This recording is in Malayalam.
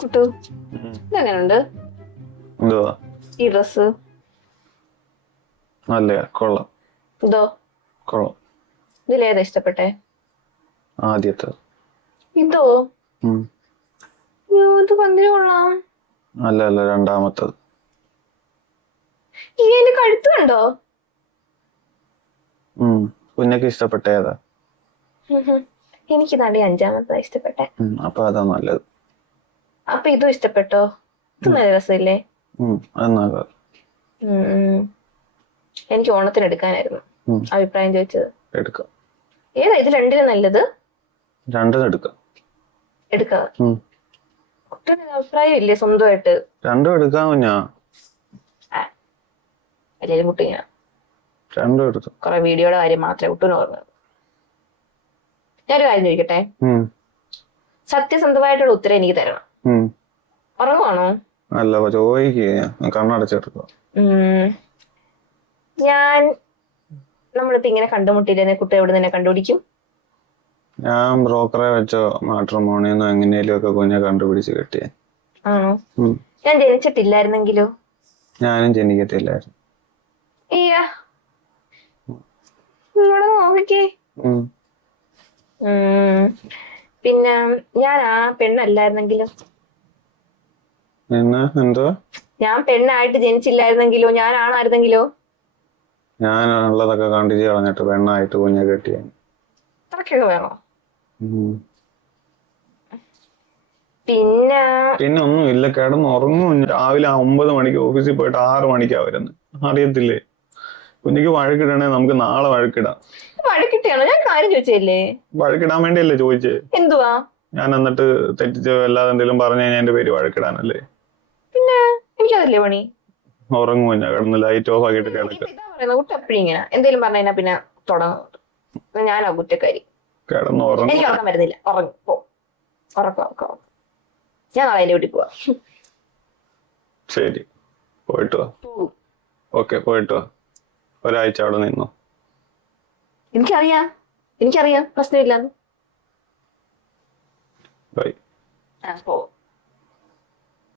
കുട്ടു ഇതെങ്ങനെയുണ്ട് എന്തുവാ ഈ ഡ്രസ്? നല്ല കൊള്ളാം. ഇതോ? കൊള്ളാം. ഇതിലേതാ ഇഷ്ടപ്പെട്ടെ? ആദ്യത്തെ. ഇതോ? ഇത് പന്തിന് കൊള്ളാം. അല്ല അല്ല, രണ്ടാമത്തത്. ഈ എന്റെ കഴുത്ത് കണ്ടോ? കുഞ്ഞൊക്കെ ഇഷ്ടപ്പെട്ട ഏതാ? എനിക്ക് നടി അഞ്ചാമത്താ ഇഷ്ടപ്പെട്ടെ. അപ്പൊ അതാ നല്ലത്. അപ്പൊ ഇതും ഇഷ്ടപ്പെട്ടോ? ഇത് നല്ല രസമില്ലേ? അത് നല്ലത്. എനിക്ക് ഓണത്തിന് എടുക്കാനായിരുന്നു അഭിപ്രായം ചോദിച്ചത്. എടുക്കാം. ഏതാ ഇത് രണ്ടിലും നല്ലത്? രണ്ടും എടുക്കാം. എടുക്കാം. കുട്ടന് അഭിപ്രായം ഇല്ലേ സ്വന്തമായിട്ട്? രണ്ടും എടുക്കാം കുഞ്ഞാ. അല്ലേലും കുട്ടി ഞാൻ രണ്ടും എടുത്തു. കൊറേ വീഡിയോയുടെ കാര്യം മാത്രമേ കുട്ടൂന് ഓർമ്മ. ഞാനൊരു കാര്യം ചോദിക്കട്ടെ? സത്യസന്ധമായിട്ടുള്ള ഉത്തരം എനിക്ക് തരണം. ഉറങ്ങുവാണോ? അല്ല, ചോദിക്കുക. കണ്ണടച്ചെടുക്കുക. നമ്മളിപ്പോ ഇങ്ങനെ കണ്ടുമുട്ടിയില്ലേ, കുട്ടി എവിടെ നിന്നെ കണ്ടുപിടിക്കും? ഞാൻ ബ്രോക്കറെ വെച്ചോ മാട്രിമോണിന്നോ എങ്ങനെയും ഒക്കെ കുഞ്ഞെ കണ്ടുപിടിച്ച് കെട്ടിയ. ആണോ? ഞാൻ ജനിച്ചിട്ടില്ലായിരുന്നെങ്കിലോ? ഞാനും ജനിക്കത്തില്ലായിരുന്നു. ഇവിടെ നോക്കിക്കേ. പിന്നെ ഞാൻ ആ പെണ്ണല്ലായിരുന്നെങ്കിലോ? പിന്നെ എന്തുവാ? ഞാൻ പെണ്ണായിട്ട് ജനിച്ചില്ലായിരുന്നെങ്കിലോ? ഞാൻ ആണായിരുന്നെങ്കിലോ? ഞാനുള്ളതൊക്കെ കണ്ടിച്ച് കളഞ്ഞിട്ട് പെണ്ണായിട്ട് കുഞ്ഞെ കെട്ടിയ. അതൊക്കെ വേണോ? പിന്നെ ഒന്നുമില്ല, കിടന്ന് ഉറങ്ങും. രാവിലെ 9 മണിക്ക് ഓഫീസിൽ പോയിട്ട് 6 മണിക്കാ വരുന്നത്. അറിയത്തില്ലേ? കുഞ്ഞിക്ക് വഴക്കിടണേ നമുക്ക് നാളെ വഴക്കിടാം. വഴക്കിട്ടാണോ? ഞാൻ കാര്യം ചോദിച്ചല്ലേ. വഴക്കിടാൻ വേണ്ടിയല്ലേ ചോദിച്ചേ? എന്തുവാ? ഞാൻ എന്നിട്ട് തെറ്റിച്ച് അല്ലാതെ എന്തെങ്കിലും പറഞ്ഞു കഴിഞ്ഞാൽ എന്റെ പേര് വഴക്കിടാനല്ലേ? പിന്നെ എനിക്കതല്ലേ പണി. ഉറങ്ങും ഞാൻ കിടന്ന് ലൈറ്റ് ഓഫ് ആക്കിയിട്ട് കിടക്കുക. കുട്ടി എപ്പോഴും ഇങ്ങനെ എന്തേലും പറഞ്ഞു കഴിഞ്ഞാൽ പിന്നെ തുടങ്ങും. ഞാനാ കുറ്റക്കാരി. കിടന്ന് ഉറങ്ങും. എനിക്ക് ഉറക്കം വരുന്നില്ല. ഉറങ്ങും. ഉറക്കം. ഞാൻ നാളെ എന്റെ വീട്ടിൽ പോവാ. ശരി, പോയിട്ട് വാ. ഓക്കെ, പോയിട്ട് വാ. ഒരാഴ്ച അവിടെ നിന്നോ. എനിക്കറിയാം പ്രശ്നമില്ലാന്ന്. ബൈ. പോവും.